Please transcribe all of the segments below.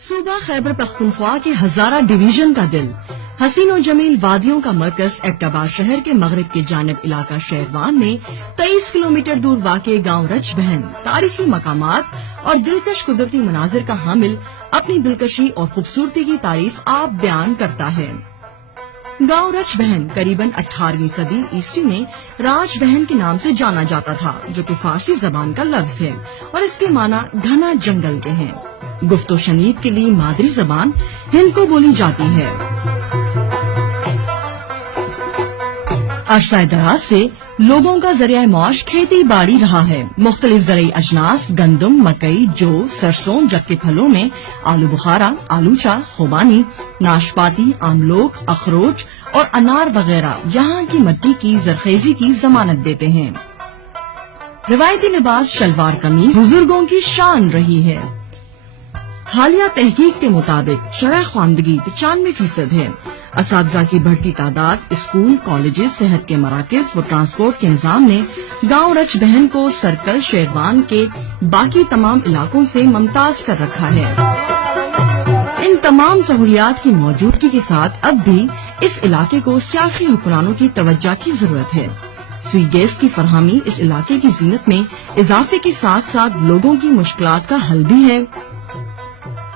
صوبہ خیبر پختونخوا کے ہزارہ ڈویژن کا دل، حسین و جمیل وادیوں کا مرکز ایبٹآباد شہر کے مغرب کی جانب علاقہ شیروان میں 23 کلومیٹر دور واقع گاؤں رچ بہن تاریخی مقامات اور دلکش قدرتی مناظر کا حامل اپنی دلکشی اور خوبصورتی کی تعریف آپ بیان کرتا ہے۔ گاؤں رچ بہن قریباً 18ویں صدی عیسوی میں راج بہن کے نام سے جانا جاتا تھا، جو کہ فارسی زبان کا لفظ ہے اور اس کے معنی گھنا جنگل کے ہیں۔ گفت و شنید کے لیے مادری زبان ہند کو بولی جاتی ہے۔ عرصہ دراز سے لوگوں کا ذریعہ معاش کھیتی باڑی رہا ہے۔ مختلف زرعی اجناس گندم، مکئی، جو، سرسوں، جگ کے پھلوں میں آلو بخارا، آلوچا، خوبانی، ناشپاتی، آملوک، اخروٹ اور انار وغیرہ یہاں کی مٹی کی زرخیزی کی ضمانت دیتے ہیں۔ روایتی لباس شلوار قمیض بزرگوں کی شان رہی ہے۔ حالیہ تحقیق کے مطابق شرح خواندگی 95% ہے۔ اساتذہ کی بڑھتی تعداد، اسکول، کالجز، صحت کے مراکز و ٹرانسپورٹ کے نظام نے گاؤں رچ بہن کو سرکل شیروان کے باقی تمام علاقوں سے ممتاز کر رکھا ہے۔ ان تمام سہولیات کی موجودگی کے ساتھ اب بھی اس علاقے کو سیاسی حکمرانوں کی توجہ کی ضرورت ہے۔ سوئی گیس کی فراہمی اس علاقے کی زینت میں اضافے کے ساتھ ساتھ لوگوں کی مشکلات کا حل بھی ہے۔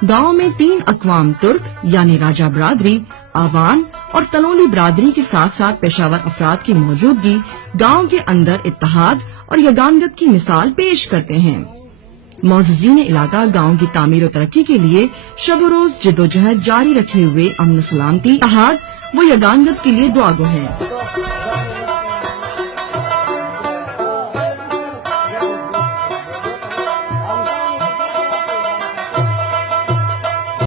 گاؤں میں 3 اقوام ترک یعنی راجہ برادری، آوان اور تنولی برادری کے ساتھ ساتھ پیشاور افراد کی موجودگی گاؤں کے اندر اتحاد اور یگانگت کی مثال پیش کرتے ہیں۔ معززین علاقہ گاؤں کی تعمیر و ترقی کے لیے شب و روز جدوجہد جاری رکھے ہوئے امن و سلامتی، اتحاد و یگانگت کے لیے دعا گو ہیں۔